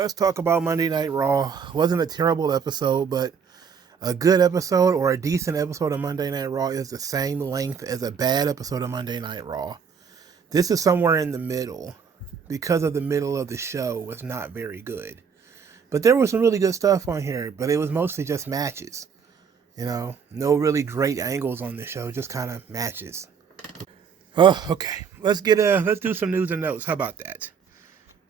let's talk about Monday Night Raw. Wasn't a terrible episode, but a good episode or a decent episode of Monday Night Raw is the same length as a bad episode of Monday Night Raw. This is somewhere in the middle because of the middle of the show was not very good. But there was some really good stuff on here, but it was mostly just matches. You know, no really great angles on the show, just kind of matches. Oh, okay. Let's do some news and notes. How about that?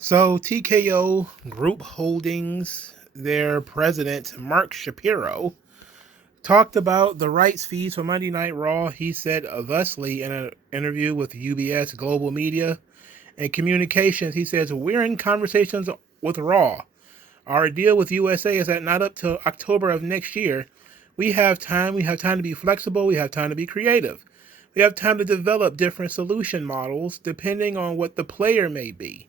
So TKO Group Holdings, their president, Mark Shapiro, talked about the rights fees for Monday Night Raw. He said thusly in an interview with UBS Global Media and Communications, he says, "We're in conversations with Raw. Our deal with USA is that not up till October of next year. We have time. We have time to be flexible. We have time to be creative. We have time to develop different solution models depending on what the player may be.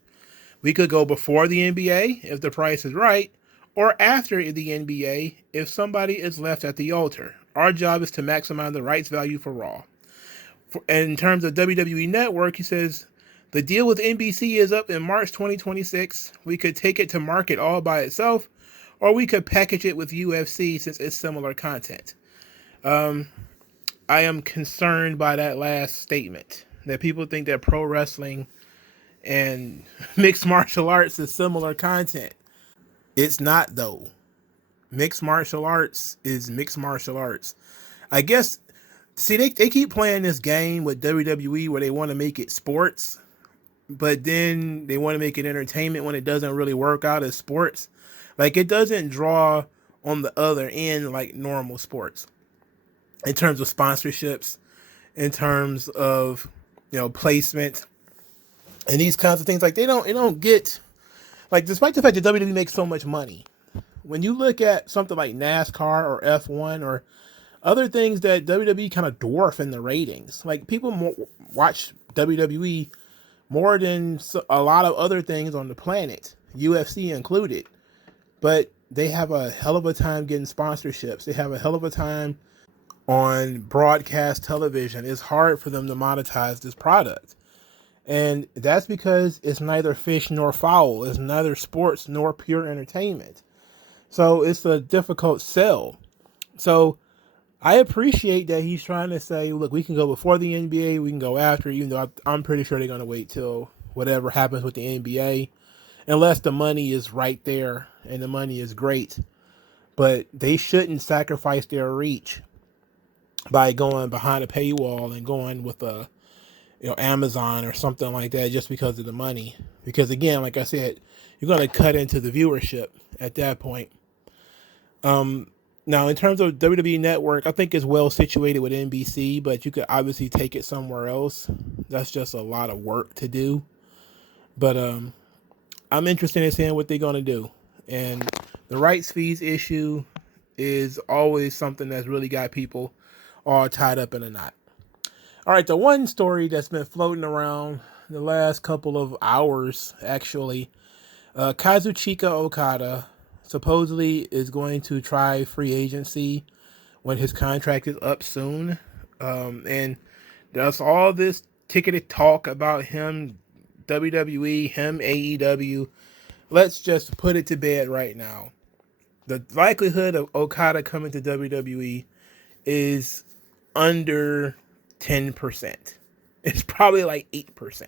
We could go before the NBA if the price is right, or after the NBA if somebody is left at the altar. Our job is to maximize the rights value for Raw." In terms of WWE Network, he says, "The deal with NBC is up in March 2026. We could take it to market all by itself, or we could package it with UFC since it's similar content." I am concerned by that last statement, that people think that pro wrestling and mixed martial arts is similar content. It's not, though. Mixed martial arts is mixed martial arts. I guess, see, they keep playing this game with WWE where they want to make it sports, but then they want to make it entertainment when it doesn't really work out as sports. Like, it doesn't draw on the other end like normal sports. In terms of sponsorships, in terms of, placement, and these kinds of things. Like, they don't get, like, despite the fact that WWE makes so much money, when you look at something like NASCAR or F1 or other things that WWE kind of dwarf in the ratings, like, people watch WWE more than a lot of other things on the planet, UFC included, but they have a hell of a time getting sponsorships. They have a hell of a time on broadcast television. It's hard for them to monetize this product. And that's because it's neither fish nor fowl. It's neither sports nor pure entertainment. So it's a difficult sell. So I appreciate that he's trying to say, look, we can go before the NBA, we can go after, even though I'm pretty sure they're going to wait till whatever happens with the NBA, unless the money is right there and the money is great. But they shouldn't sacrifice their reach by going behind a paywall and going with a Amazon or something like that just because of the money. Because again, like I said, you're going to cut into the viewership at that point. Now, in terms of WWE Network, I think it's well situated with NBC, but you could obviously take it somewhere else. That's just a lot of work to do. But I'm interested in seeing what they're going to do. And the rights fees issue is always something that's really got people all tied up in a knot. All right, the one story that's been floating around the last couple of hours, actually, Kazuchika Okada supposedly is going to try free agency when his contract is up soon. And there's all this ticketed talk about him, WWE, him, AEW. Let's just put it to bed right now. The likelihood of Okada coming to WWE is under 10%. It's probably like 8%.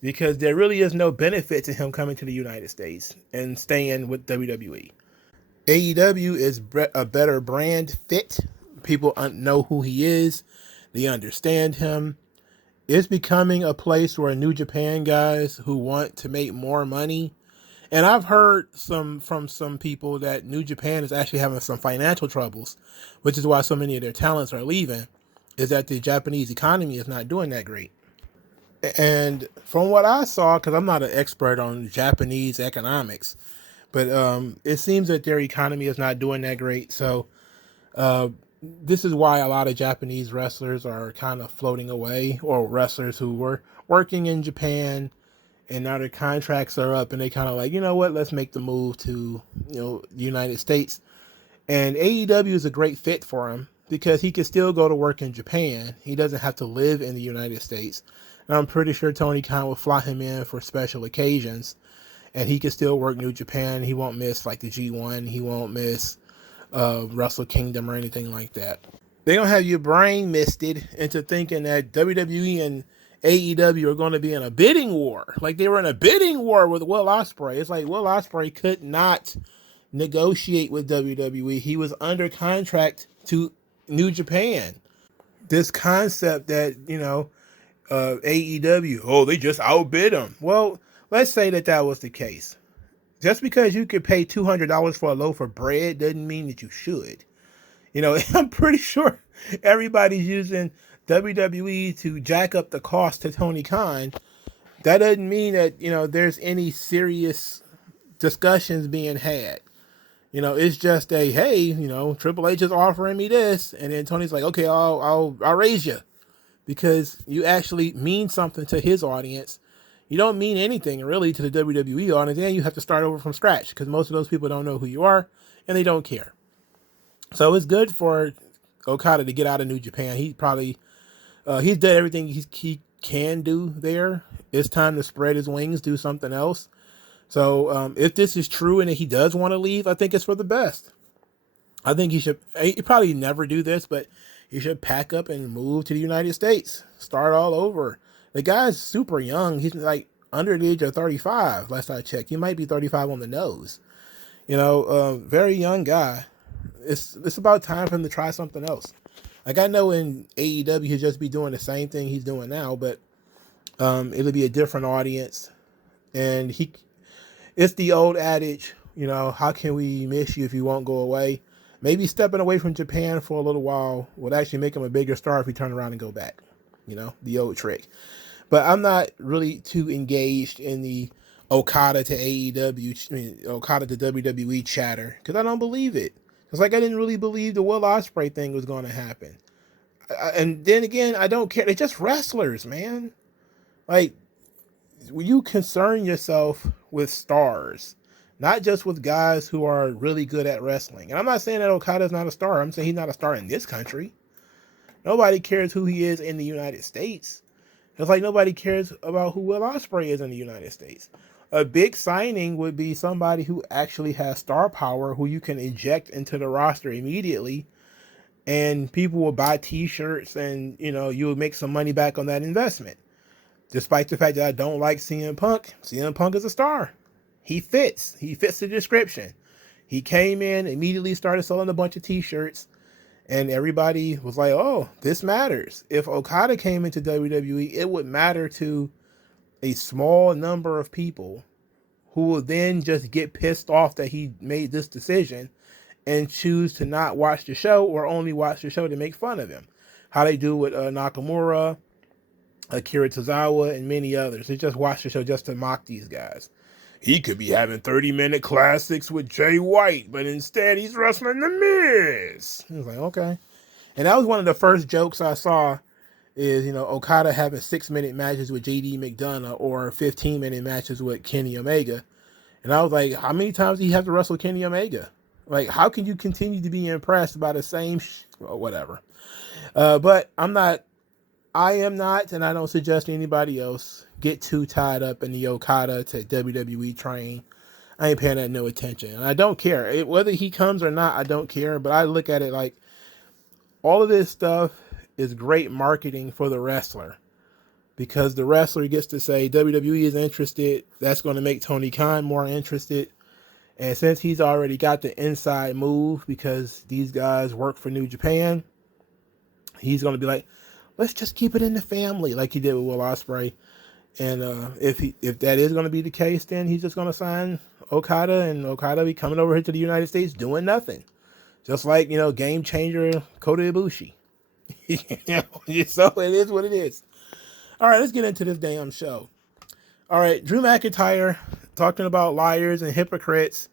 Because there really is no benefit to him coming to the United States and staying with WWE. AEW is a better brand fit. People know who he is. They understand him. It's becoming a place where New Japan guys who want to make more money. And I've heard from some people that New Japan is actually having some financial troubles, which is why so many of their talents are leaving, is that the Japanese economy is not doing that great. And from what I saw, because I'm not an expert on Japanese economics, but it seems that their economy is not doing that great. So this is why a lot of Japanese wrestlers are kind of floating away, or wrestlers who were working in Japan and now their contracts are up and they kind of like, you know what, let's make the move to, the United States. And AEW is a great fit for him because he can still go to work in Japan. He doesn't have to live in the United States. And I'm pretty sure Tony Khan will fly him in for special occasions. and he can still work New Japan. He won't miss like the G1. He won't miss Wrestle Kingdom or anything like that. They're going to have your brain misted into thinking that WWE and AEW are going to be in a bidding war. Like they were in a bidding war with Will Ospreay. It's like Will Ospreay could not negotiate with WWE. He was under contract to New Japan. This concept that, AEW, oh, they just outbid him. Well, let's say that was the case. Just because you could pay $200 for a loaf of bread doesn't mean that you should. I'm pretty sure everybody's using WWE to jack up the cost to Tony Khan. That doesn't mean that, there's any serious discussions being had. It's just hey, Triple H is offering me this. And then Tony's like, okay, I'll raise you because you actually mean something to his audience. You don't mean anything really to the WWE audience. And you have to start over from scratch because most of those people don't know who you are and they don't care. So it's good for Okada to get out of New Japan. He probably, he's done everything he can do there. It's time to spread his wings, do something else. So if this is true and he does want to leave, I think it's for the best. I think he probably never do this, but he should pack up and move to the United States. Start all over. The guy's super young. He's like under the age of 35. Last I checked, he might be 35 on the nose. Very young guy. It's about time for him to try something else. Like I know in AEW he'll just be doing the same thing he's doing now, but it'll be a different audience. And it's the old adage, how can we miss you if you won't go away? Maybe stepping away from Japan for a little while would actually make him a bigger star if he turned around and go back. The old trick. But I'm not really too engaged in the Okada to AEW, Okada to WWE chatter because I don't believe it. It's like I didn't really believe the Will Ospreay thing was going to happen. And then again, I don't care. They're just wrestlers, man. Like, when you concern yourself with stars, not just with guys who are really good at wrestling. And I'm not saying that Okada's not a star. I'm saying he's not a star in this country. Nobody cares who he is in the United States. It's like nobody cares about who Will Ospreay is in the United States. A big signing would be somebody who actually has star power, who you can inject into the roster immediately, and people will buy t-shirts and, you will make some money back on that investment. Despite the fact that I don't like CM Punk is a star. He fits the description. He came in, immediately started selling a bunch of t-shirts, and everybody was like, oh, this matters. If Okada came into WWE, it would matter to a small number of people who will then just get pissed off that he made this decision and choose to not watch the show or only watch the show to make fun of him. How they do with Nakamura, Akira Tozawa, and many others. They just watch the show just to mock these guys. He could be having 30-minute classics with Jay White, but instead he's wrestling The Miz. I was like, okay. And that was one of the first jokes I saw is, Okada having 6-minute matches with JD McDonough or 15-minute matches with Kenny Omega. And I was like, how many times do you have to wrestle Kenny Omega? Like, how can you continue to be impressed by the same whatever? But I am not, and I don't suggest anybody else get too tied up in the Okada to WWE train. I ain't paying that no attention. And I don't care. Whether he comes or not, I don't care. But I look at it like all of this stuff is great marketing for the wrestler. Because the wrestler gets to say WWE is interested. That's going to make Tony Khan more interested. And since he's already got the inside move because these guys work for New Japan, he's going to be like, let's just keep it in the family like he did with Will Ospreay. And if that is going to be the case, then he's just going to sign Okada, and Okada be coming over here to the United States doing nothing. Just like, game changer Kota Ibushi. So it is what it is. All right, let's get into this damn show. All right, Drew McIntyre talking about liars and hypocrites.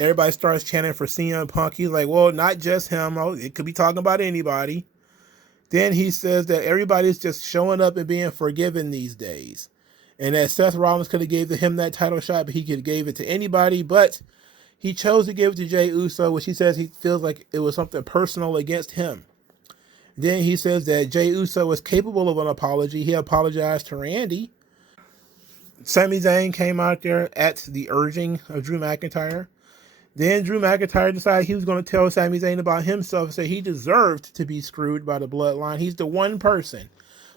Everybody starts chanting for CM Punk. He's like, well, not just him. It could be talking about anybody. Then he says that everybody's just showing up and being forgiven these days. And that Seth Rollins could have gave him that title shot, but he could have gave it to anybody. But he chose to give it to Jey Uso, which he says he feels like it was something personal against him. Then he says that Jey Uso was capable of an apology. He apologized to Randy. Sami Zayn came out there at the urging of Drew McIntyre. Then Drew McIntyre decided he was going to tell Sami Zayn about himself and say he deserved to be screwed by the bloodline. He's the one person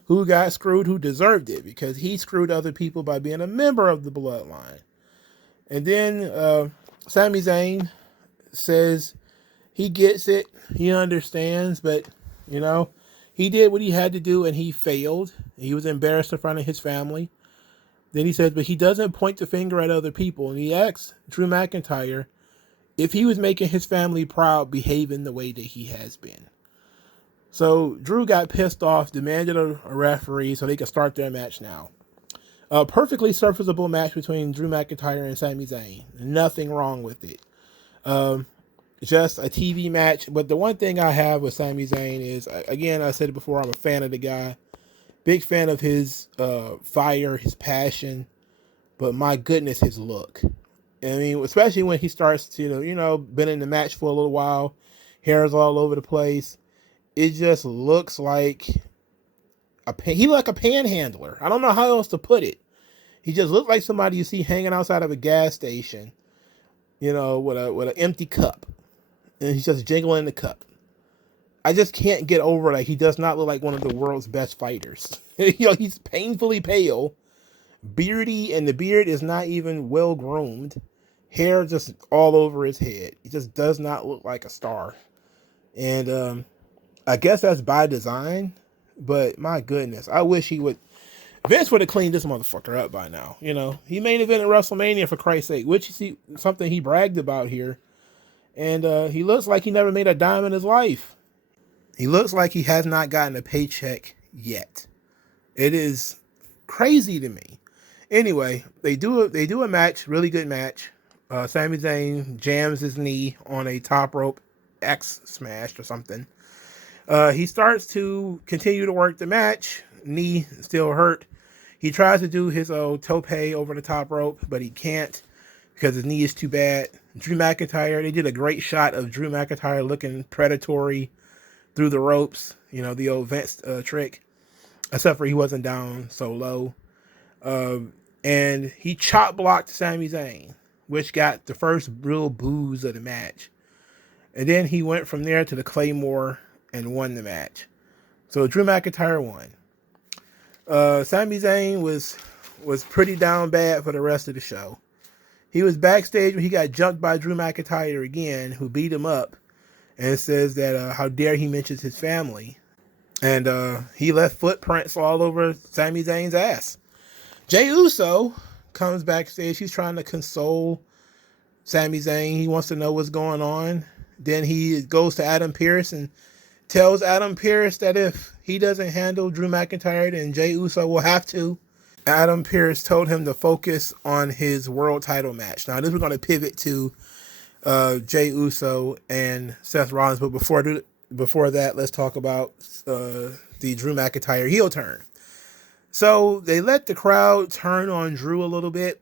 who got screwed who deserved it because he screwed other people by being a member of the bloodline. And then Sami Zayn says he gets it, he understands, but, you know, he did what he had to do and he failed. He was embarrassed in front of his family. Then he says, but he doesn't point the finger at other people. And he asks Drew McIntyre if he was making his family proud behaving the way that he has been. So Drew got pissed off, demanded a referee so they could start their match now. A perfectly serviceable match between Drew McIntyre and Sami Zayn. Nothing wrong with it. Just a TV match. But the one thing I have with Sami Zayn is, again, I said it before, I'm a fan of the guy. Big fan of his fire, his passion. But my goodness, his look. I mean, especially when he starts to, been in the match for a little while. Hair's all over the place. It just looks like he like a panhandler. I don't know how else to put it. He just looks like somebody you see hanging outside of a gas station, with an empty cup. And he's just jingling the cup. I just can't get over he does not look like one of the world's best fighters. He's painfully pale, beardy, and the beard is not even well groomed. Hair just all over his head. He just does not look like a star. And I guess that's by design, but my goodness, I wish Vince would have cleaned this motherfucker up by now. He main evented WrestleMania, for Christ's sake, which is something he bragged about here. And he looks like he never made a dime in his life. He looks like he has not gotten a paycheck yet. It is crazy to me. Anyway, they do a match, really good match. Sami Zayn jams his knee on a top rope X smash or something. He starts to continue to work the match. Knee still hurt. He tries to do his tope over the top rope, but he can't because his knee is too bad. Drew McIntyre, they did a great shot of Drew McIntyre looking predatory through the ropes, the old Vince trick, except for he wasn't down so low. And he chop blocked Sami Zayn, which got the first real boos of the match. And then he went from there to the Claymore and won the match. So Drew McIntyre won. Sami Zayn was pretty down bad for the rest of the show. He was backstage when he got jumped by Drew McIntyre again, who beat him up and says that how dare he mentions his family. And he left footprints all over Sami Zayn's ass. Jey Uso comes backstage. He's trying to console Sami Zayn. He wants to know what's going on. Then he goes to Adam Pearce and tells Adam Pearce that if he doesn't handle Drew McIntyre, then Jey Uso will have to. Adam Pearce told him to focus on his world title match. Now, this we're going to pivot to Jey Uso and Seth Rollins. But before that, let's talk about the Drew McIntyre heel turn. So they let the crowd turn on Drew a little bit.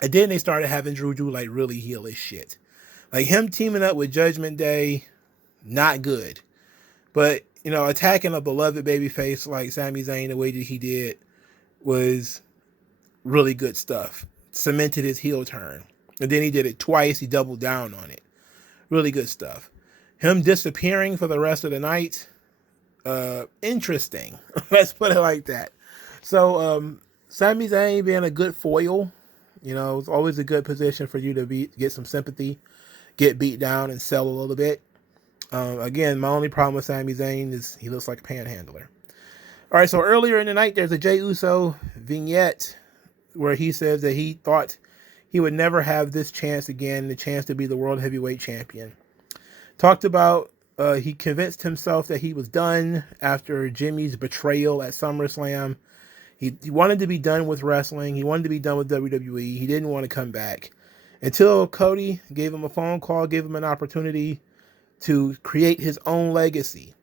And then they started having Drew do like really heelish shit. Like him teaming up with Judgment Day, not good. But, attacking a beloved babyface like Sami Zayn the way that he did was really good stuff. Cemented his heel turn. And then he did it twice. He doubled down on it. Really good stuff. Him disappearing for the rest of the night, interesting. Let's put it like that. So, Sami Zayn being a good foil, it's always a good position for you to get some sympathy, get beat down and sell a little bit. Again, my only problem with Sami Zayn is he looks like a panhandler. All right, so earlier in the night, there's a Jey Uso vignette where he says that he thought he would never have this chance again, the chance to be the World Heavyweight Champion. Talked about he convinced himself that he was done after Jimmy's betrayal at SummerSlam. He wanted to be done with wrestling. He wanted to be done with WWE. He didn't want to come back until Cody gave him a phone call, gave him an opportunity to create his own legacy.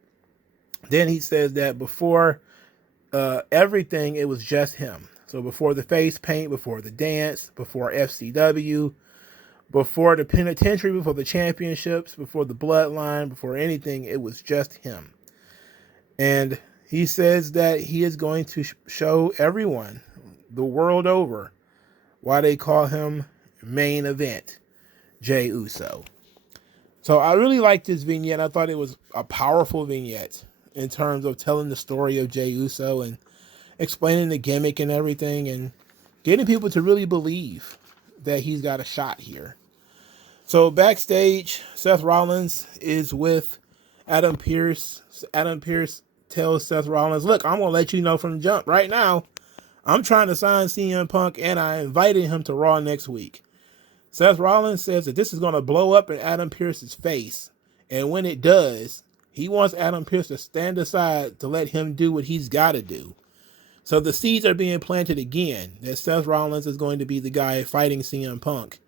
Then he says that before everything, it was just him. So before the face paint, before the dance, before FCW, before the penitentiary, before the championships, before the bloodline, before anything, it was just him. And he says that he is going to show everyone the world over why they call him main event Jey Uso. So I really liked this vignette. I thought it was a powerful vignette in terms of telling the story of Jey Uso and explaining the gimmick and everything and getting people to really believe that he's got a shot here. So backstage, Seth Rollins is with Adam Pearce. Adam Pearce tells Seth Rollins, look, I'm going to let you know from the jump right now. I'm trying to sign CM Punk and I invited him to Raw next week. Seth Rollins says that this is going to blow up in Adam Pearce's face. And when it does, he wants Adam Pearce to stand aside to let him do what he's got to do. So the seeds are being planted again that Seth Rollins is going to be the guy fighting CM Punk.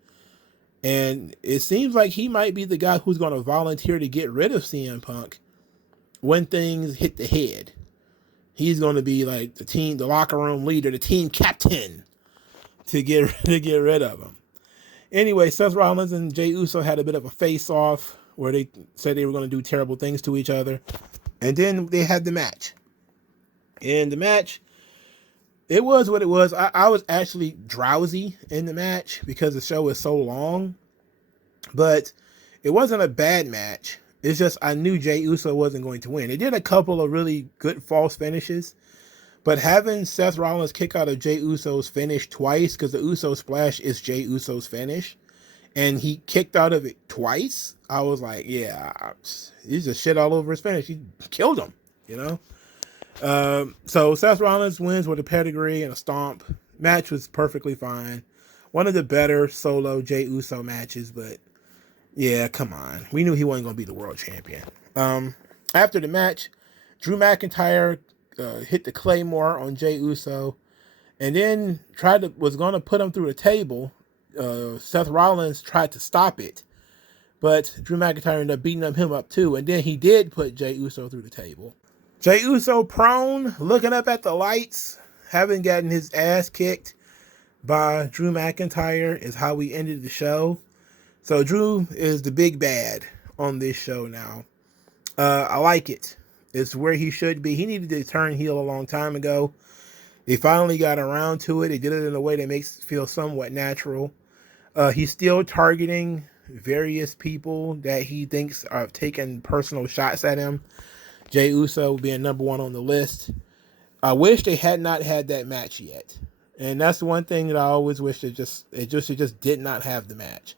And it seems like he might be the guy who's going to volunteer to get rid of CM Punk when things hit the head. He's going to be like the locker room leader, the team captain to get rid of him. Anyway, Seth Rollins and Jey Uso had a bit of a face-off where they said they were going to do terrible things to each other. And then they had the match. And the match, it was what it was. I was actually drowsy in the match because the show was so long. But it wasn't a bad match. It's just I knew Jey Uso wasn't going to win. They did a couple of really good false finishes. But having Seth Rollins kick out of Jey Uso's finish twice, because the Uso splash is Jey Uso's finish, and he kicked out of it twice, I was like, yeah, he's just shit all over his finish. He killed him, you know? So Seth Rollins wins with a pedigree and a stomp. Match was perfectly fine. One of the better solo Jey Uso matches, but yeah, come on. We knew he wasn't going to be the world champion. After the match, Drew McIntyre hit the Claymore on Jey Uso and then was going to put him through the table. Seth Rollins tried to stop it, but Drew McIntyre ended up beating him up too. And then he did put Jey Uso through the table. Jey Uso prone, looking up at the lights, having gotten his ass kicked by Drew McIntyre is how we ended the show. So Drew is the big bad on this show now. I like it. It's where he should be. He needed to turn heel a long time ago. They finally got around to it. They did it in a way that makes it feel somewhat natural. He's still targeting various people that he thinks are taking personal shots at him. Jey Uso being number one on the list. I wish they had not had that match yet. And that's the one thing that I always wish it just did not have the match.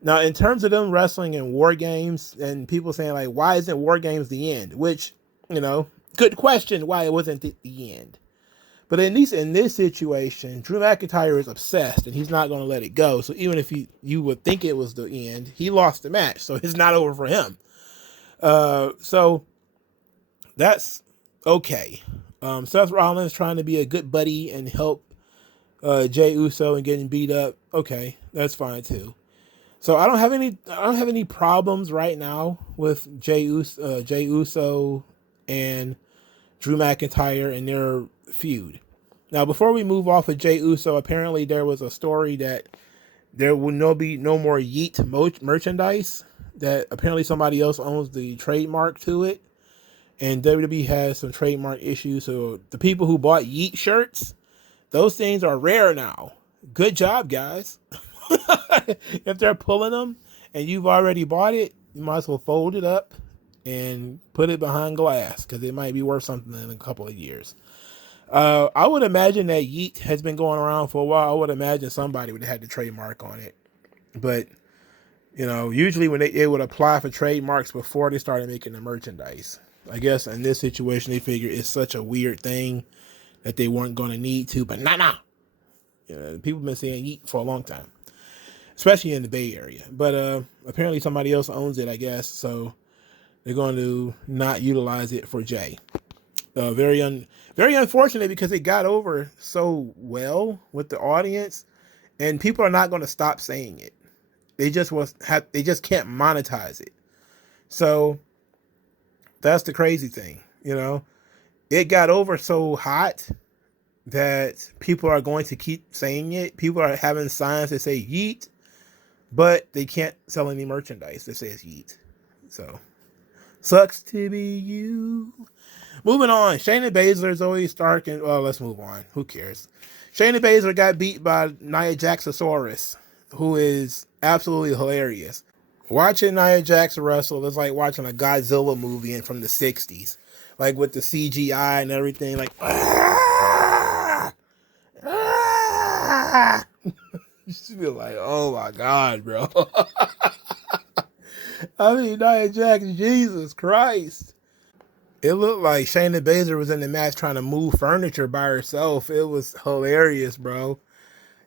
Now, in terms of them wrestling in War Games and people saying, like, why isn't War Games the end? Which, you know, good question why it wasn't the end. But at least in this situation, Drew McIntyre is obsessed and he's not going to let it go. So even if you would think it was the end, he lost the match. So it's not over for him. So that's okay. Seth Rollins trying to be a good buddy and help Jey Uso and getting beat up. Okay, that's fine too. So I don't have any problems right now with Jey Uso and Drew McIntyre and their feud. Now, before we move off of Jey Uso, apparently there was a story that there will be no more Yeet merchandise. That apparently somebody else owns the trademark to it, and WWE has some trademark issues. So the people who bought Yeet shirts, those things are rare now. Good job, guys. If they're pulling them and you've already bought it, you might as well fold it up and put it behind glass because it might be worth something in a couple of years. I would imagine that Yeet has been going around for a while. I would imagine somebody would have had the trademark on it. But, you know, usually when they would apply for trademarks before they started making the merchandise. I guess in this situation, they figure it's such a weird thing that they weren't going to need to. But nah. You know, people have been saying Yeet for a long time, especially in the Bay Area. But apparently somebody else owns it, I guess. So they're going to not utilize it for Jey. Very unfortunate because it got over so well with the audience, and people are not going to stop saying it. They just can't monetize it. So that's the crazy thing, you know. It got over so hot that people are going to keep saying it. People are having signs that say Yeet, but they can't sell any merchandise that says Yeet. So, sucks to be you. Moving on. Shayna Baszler, Zoe Stark, and well, let's move on. Who cares? Shayna Baszler got beat by Nia Jaxosaurus, who is absolutely hilarious. Watching Nia Jax wrestle is like watching a Godzilla movie from the 60s. Like with the CGI and everything. Like, ah! Ah! You just feel like, oh my God, bro. I mean, Nia Jax, Jesus Christ. It looked like Shayna Baszler was in the match trying to move furniture by herself. It was hilarious, bro.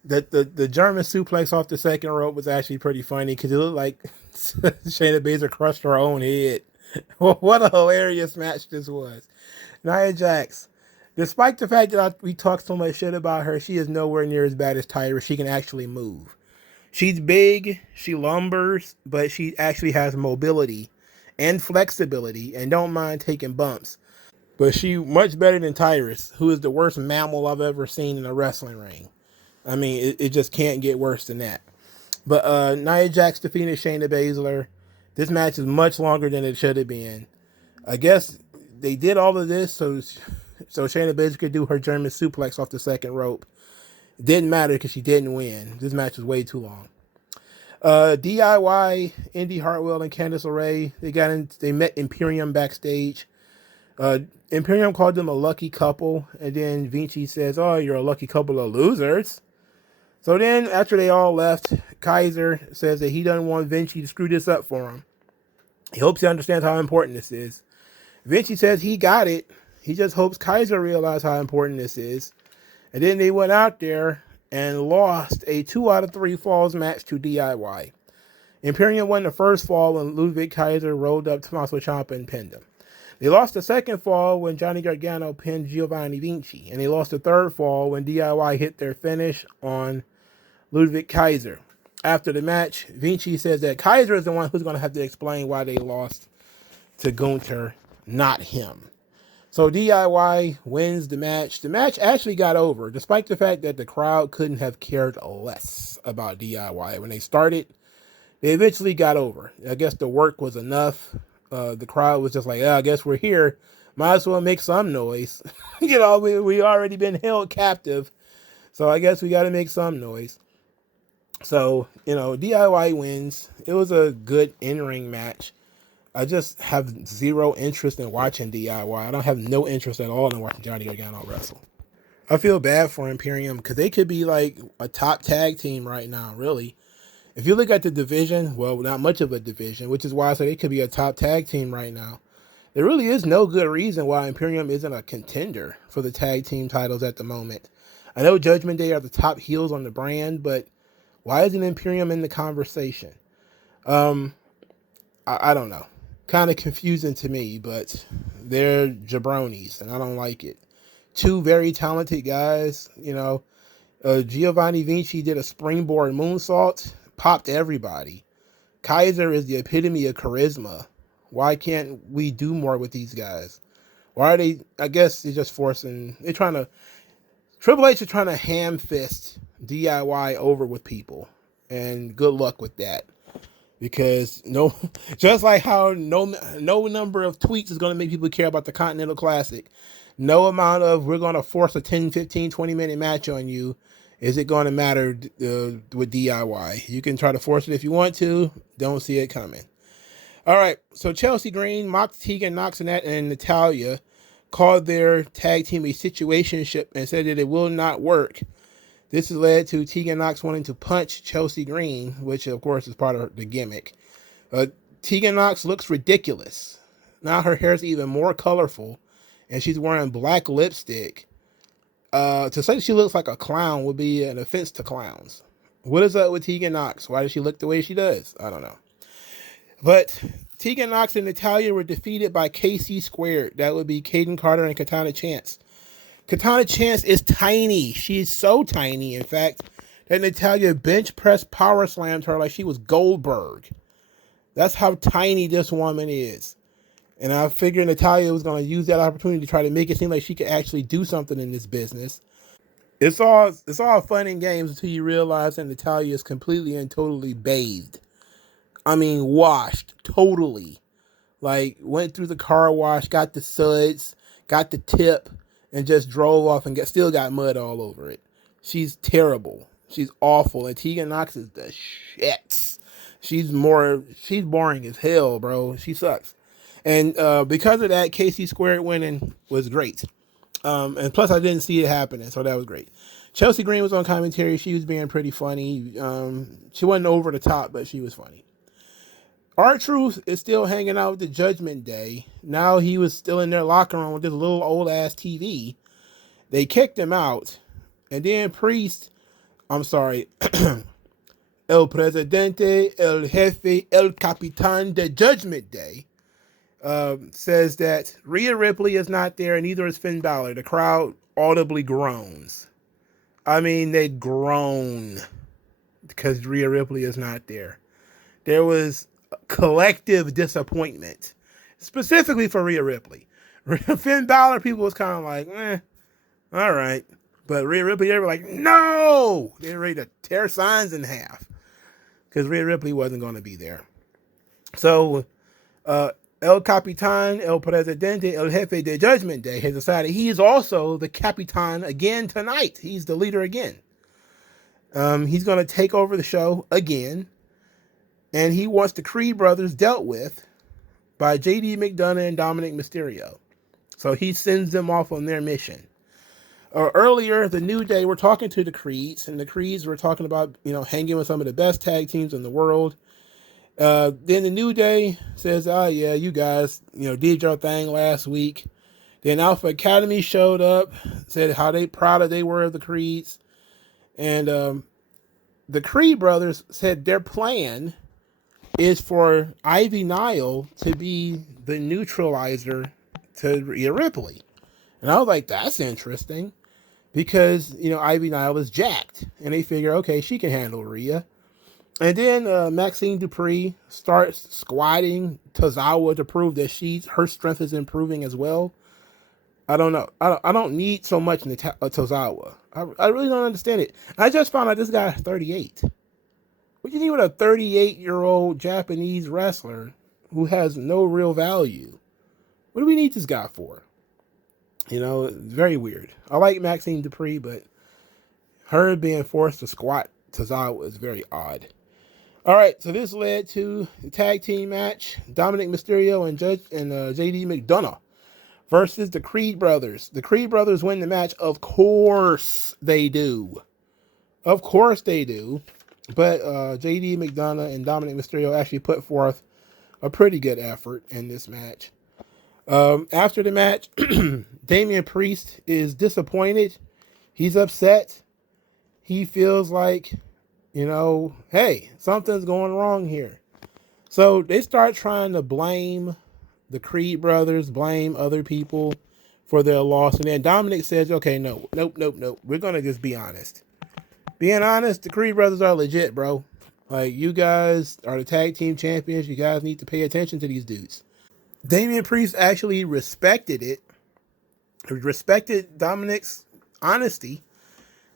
The German suplex off the second rope was actually pretty funny because it looked like Shayna Baszler crushed her own head. What a hilarious match this was. Nia Jax, despite the fact that we talk so much shit about her, she is nowhere near as bad as Tyra. She can actually move. She's big, she lumbers, but she actually has mobility and flexibility and don't mind taking bumps. But she much better than Tyrus, who is the worst mammal I've ever seen in a wrestling ring. I mean, it just can't get worse than that. But Nia Jax defeated Shayna Baszler. This match is much longer than it should have been. I guess they did all of this so Shayna Baszler could do her German suplex off the second rope. It didn't matter because she didn't win. This match was way too long. DIY, Indy Hartwell, and Candice LeRae, they met Imperium backstage. Imperium called them a lucky couple, and then Vinci says, "Oh, you're a lucky couple of losers." So then, after they all left, Kaiser says that he doesn't want Vinci to screw this up for him. He hopes he understands how important this is. Vinci says he got it. He just hopes Kaiser realizes how important this is. And then they went out there and lost a 2 out of 3 falls match to DIY. Imperium won the first fall when Ludwig Kaiser rolled up Tommaso Ciampa and pinned him. They lost the second fall when Johnny Gargano pinned Giovanni Vinci. And they lost the third fall when DIY hit their finish on Ludwig Kaiser. After the match, Vinci says that Kaiser is the one who's going to have to explain why they lost to Gunther, not him. So DIY wins the match. The match actually got over, despite the fact that the crowd couldn't have cared less about DIY. When they started, they eventually got over. I guess the work was enough. The crowd was just like, I guess we're here. Might as well make some noise. We already been held captive. So I guess we got to make some noise. So, DIY wins. It was a good in-ring match. I just have zero interest in watching DIY. I don't have no interest at all in watching Johnny Gargano wrestle. I feel bad for Imperium because they could be like a top tag team right now, really. If you look at the division, well, not much of a division, which is why I say they could be a top tag team right now. There really is no good reason why Imperium isn't a contender for the tag team titles at the moment. I know Judgment Day are the top heels on the brand, but why isn't Imperium in the conversation? I don't know. Kind of confusing to me, but they're jabronis, and I don't like it. Two very talented guys, Giovanni Vinci did a springboard moonsault, popped everybody. Kaiser is the epitome of charisma. Why can't we do more with these guys? Why are they, I guess they're just Triple H is trying to ham fist DIY over with people, and good luck with that. Because just like how no number of tweets is going to make people care about the Continental Classic, no amount of we're going to force a 10, 15, 20-minute match on you is it going to matter with DIY. You can try to force it if you want to. Don't see it coming. All right, so Chelsea Green mocked Tegan Nox and Natalya, called their tag team a situationship, and said that it will not work. This has led to Tegan Nox wanting to punch Chelsea Green, which of course is part of the gimmick. Tegan Nox looks ridiculous. Now her hair's even more colorful, and she's wearing black lipstick. To say she looks like a clown would be an offense to clowns. What is up with Tegan Nox? Why does she look the way she does? I don't know. But Tegan Nox and Natalya were defeated by KC Squared. That would be Kaden Carter and Katana Chance. Katana Chance is tiny. She's so tiny, in fact, that Natalya bench press power slammed her like she was Goldberg. That's how tiny this woman is. And I figured Natalya was going to use that opportunity to try to make it seem like she could actually do something in this business. It's all fun and games until you realize that Natalya is completely and totally bathed. I mean, washed totally. Like, went through the car wash, got the suds, got the tip, and just drove off and still got mud all over it. She's terrible. She's awful. And Tegan Knox is the shits. She's boring as hell, bro. She sucks. And because of that, KC Squared winning was great. And plus, I didn't see it happening, so that was great. Chelsea Green was on commentary. She was being pretty funny. She wasn't over the top, but she was funny. R-Truth is still hanging out with the Judgment Day. Now he was still in their locker room with this little old-ass TV. They kicked him out. And then El Presidente, El Jefe, El Capitan de Judgment Day says that Rhea Ripley is not there, and neither is Finn Balor. The crowd audibly groans. I mean, they groan because Rhea Ripley is not there. There was collective disappointment, specifically for Rhea Ripley. Finn Balor, people was kind of like, all right. But Rhea Ripley, they were like, no! They were ready to tear signs in half because Rhea Ripley wasn't going to be there. So, El Capitan, El Presidente, El Jefe de Judgment Day has decided he is also the Capitan again tonight. He's the leader again. He's going to take over the show again. And he wants the Creed brothers dealt with by JD McDonough and Dominic Mysterio. So he sends them off on their mission. Earlier, the New Day were talking to the Creeds, and the Creeds were talking about, hanging with some of the best tag teams in the world. Then the New Day says, yeah, you guys, did your thing last week. Then Alpha Academy showed up, said how proud they were of the Creeds. And the Creed brothers said their plan is for Ivy Nile to be the neutralizer to Rhea Ripley. And I was like, that's interesting. Because, Ivy Nile is jacked. And they figure, okay, she can handle Rhea. And then Maxine Dupree starts squatting Tozawa to prove that her strength is improving as well. I don't know. I don't need so much in Tozawa. I really don't understand it. I just found out this guy is 38. What do you need with a 38-year-old Japanese wrestler who has no real value? What do we need this guy for? It's very weird. I like Maxine Dupree, but her being forced to squat Tozawa is very odd. All right, so this led to the tag team match: Dominic Mysterio and JD McDonough versus the Creed brothers. The Creed brothers win the match. Of course they do. Of course they do. But JD McDonough and Dominic Mysterio actually put forth a pretty good effort in this match. After the match, Damian Priest is disappointed. He's upset. He feels like, hey, something's going wrong here. So they start trying to blame the Creed brothers, blame other people for their loss. And then Dominic says, okay, nope. We're going to just be honest. Being honest, the Creed brothers are legit, bro. Like, you guys are the tag team champions. You guys need to pay attention to these dudes. Damian Priest actually respected it. He respected Dominic's honesty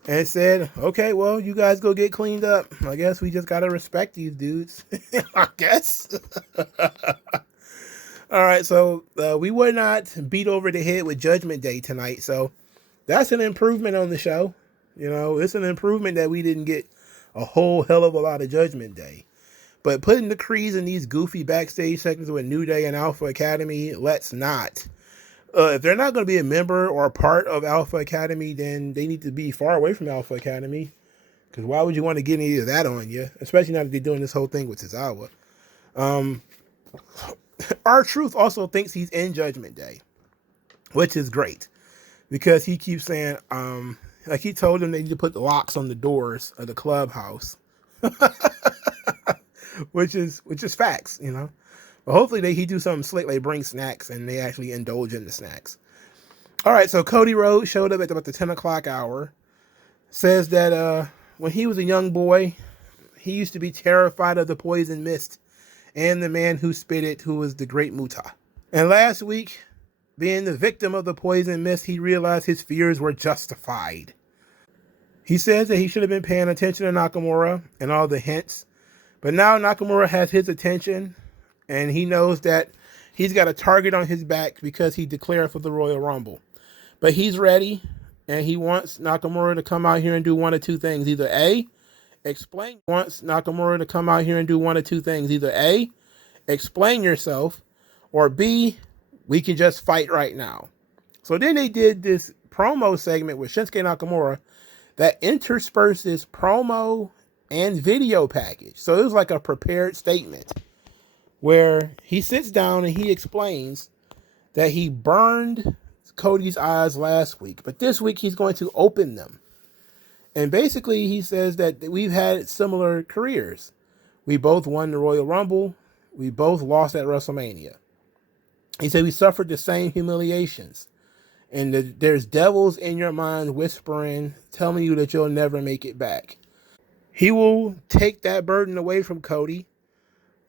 and said, okay, well, you guys go get cleaned up. I guess we just got to respect these dudes. I guess. All right, so we were not beat over the head with Judgment Day tonight. So that's an improvement on the show. It's an improvement that we didn't get a whole hell of a lot of Judgment Day. But putting the Creeds in these goofy backstage segments with New Day and Alpha Academy, let's not. If they're not going to be a member or a part of Alpha Academy, then they need to be far away from Alpha Academy. Because why would you want to get any of that on you? Especially now that they're doing this whole thing with Tozawa. R-Truth also thinks he's in Judgment Day, which is great. Because he keeps saying, like he told them they need to put the locks on the doors of the clubhouse. which is facts, But hopefully he do something slick, like bring snacks, and they actually indulge in the snacks. All right, so Cody Rhodes showed up at about the 10 o'clock hour. Says that when he was a young boy, he used to be terrified of the poison mist and the man who spit it, who was the Great Muta. And last week, being the victim of the poison mist, he realized his fears were justified. He says that he should have been paying attention to Nakamura and all the hints. But now Nakamura has his attention, and he knows that he's got a target on his back because he declared for the Royal Rumble. But he's ready. and he wants Nakamura to come out here and do one of two things. Either A, explain explain yourself, or B, we can just fight right now. So then they did this promo segment with Shinsuke Nakamura that intersperses promo and video package. So it was like a prepared statement where he sits down and he explains that he burned Cody's eyes last week, but this week he's going to open them. And basically he says that we've had similar careers. We both won the Royal Rumble. We both lost at WrestleMania. He said we suffered the same humiliations. And there's devils in your mind whispering, telling you that you'll never make it back. He will take that burden away from Cody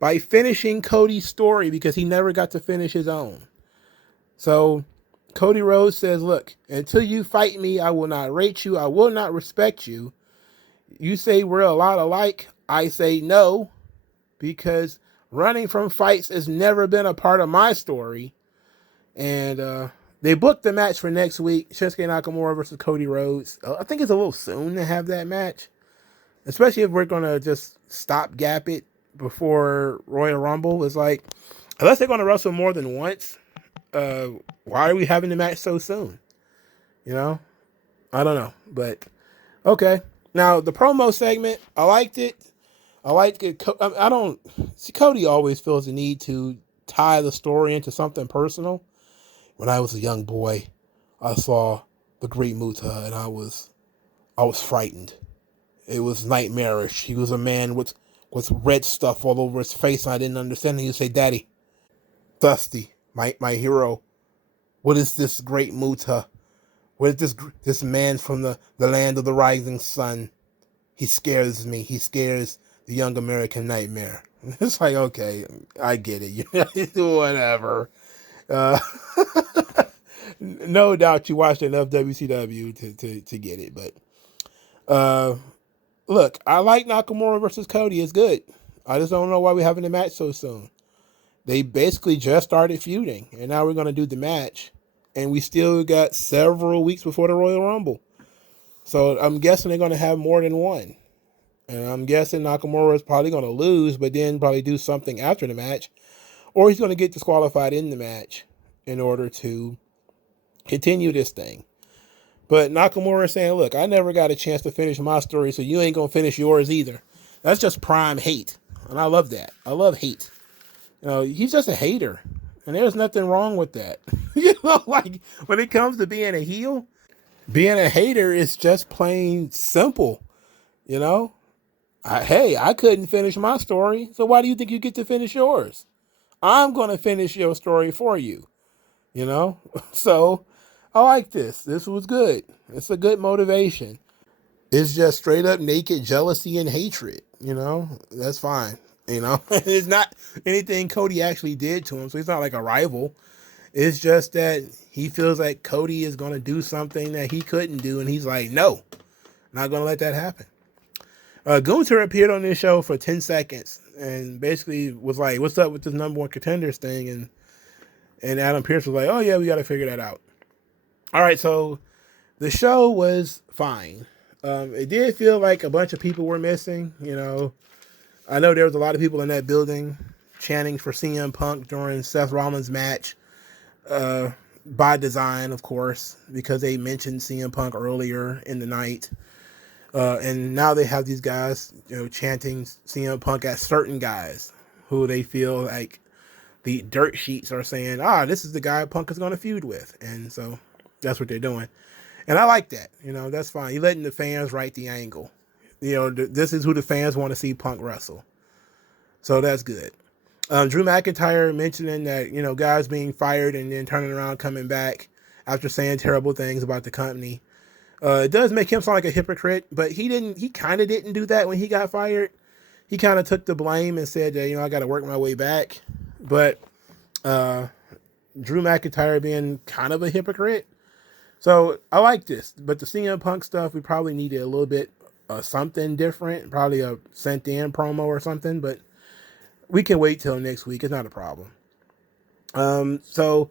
by finishing Cody's story because he never got to finish his own. So Cody Rhodes says, look, until you fight me, I will not rate you. I will not respect you. You say we're a lot alike. I say no, because running from fights has never been a part of my story. And they booked the match for next week, Shinsuke Nakamura versus Cody Rhodes. I think it's a little soon to have that match, especially if we're going to just stopgap it before Royal Rumble. It's like, unless they're going to wrestle more than once, why are we having the match so soon? You know? I don't know, but okay. Now, the promo segment, I liked it. I don't see, Cody always feels the need to tie the story into something personal. When I was a young boy, I saw the Great Muta and I was frightened. It was nightmarish. He was a man with red stuff all over his face, and I didn't understand. And he would say, Daddy, Dusty, my hero, what is this Great Muta? What is this man from the land of the rising sun? He scares me. He scares the young American nightmare. It's like, okay, I get it. Whatever. No doubt you watched enough WCW to get it. But look, I like Nakamura versus Cody. It's good. I just don't know why we're having the match so soon. They basically just started feuding, and now we're going to do the match. And we still got several weeks before the Royal Rumble. So I'm guessing they're going to have more than one. And I'm guessing Nakamura is probably going to lose, but then probably do something after the match. Or he's going to get disqualified in the match in order to continue this thing. But Nakamura is saying, look, I never got a chance to finish my story, so you ain't going to finish yours either. That's just prime hate. And I love that. I love hate. You know, he's just a hater. And there's nothing wrong with that. You know, like when it comes to being a heel, being a hater is just plain simple. You know, I couldn't finish my story, so why do you think you get to finish yours? I'm going to finish your story for you. You know, so I like this. This was good. It's a good motivation. It's just straight up naked jealousy and hatred. You know, that's fine. You know, it's not anything Cody actually did to him, so he's not like a rival. It's just that he feels like Cody is going to do something that he couldn't do, and he's like, no, not going to let that happen. Gunther appeared on this show for 10 seconds and basically was like, what's up with this number one contenders thing? And Adam Pearce was like, oh, yeah, we got to figure that out. All right, so the show was fine. It did feel like a bunch of people were missing, you know. I know there was a lot of people in that building chanting for CM Punk during Seth Rollins' match, by design, of course, because they mentioned CM Punk earlier in the night. And now they have these guys, you know, chanting CM Punk at certain guys who they feel like the dirt sheets are saying, this is the guy Punk is going to feud with. And so that's what they're doing. And I like that. You know, that's fine. You're letting the fans write the angle. You know, this is who the fans want to see Punk wrestle. So that's good. Drew McIntyre mentioning that, you know, guys being fired and then turning around, coming back after saying terrible things about the company. It does make him sound like a hypocrite, but he kind of didn't do that when he got fired. He kind of took the blame and said that, you know, I got to work my way back. But Drew McIntyre being kind of a hypocrite. So I like this, but the CM Punk stuff, we probably needed a little bit something different, probably a sent in promo or something, but we can wait till next week. It's not a problem. So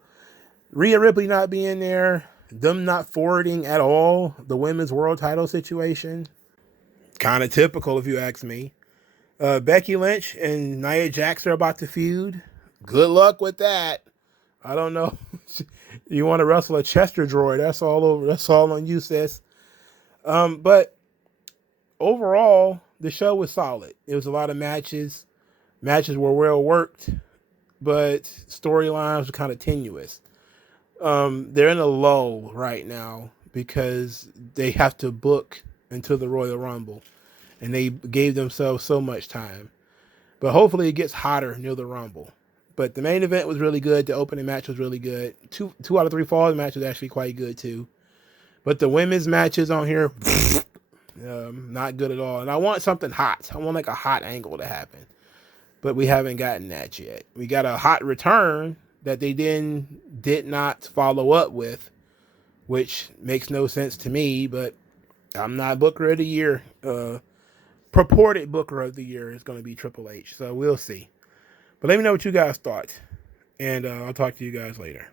Rhea Ripley not being there, them not forwarding at all the women's world title situation, kind of typical if you ask me. Becky Lynch and Nia Jax are about to feud. Good luck with that. I don't know. You want to wrestle a Chester droid? That's all over. That's all on you, sis. But overall, the show was solid. It was a lot of matches. Matches were well worked, but storylines were kind of tenuous. They're in a lull right now because they have to book until the Royal Rumble, and they gave themselves so much time. But hopefully it gets hotter near the Rumble. But the main event was really good. The opening match was really good. Two out of three falls matches actually quite good too. But the women's matches on here, not good at all. And I want something hot. I want like a hot angle to happen. But we haven't gotten that yet. We got a hot return that they did not follow up with, which makes no sense to me. But I'm not Booker of the Year. Purported Booker of the Year is going to be Triple H. So we'll see. But let me know what you guys thought. And I'll talk to you guys later.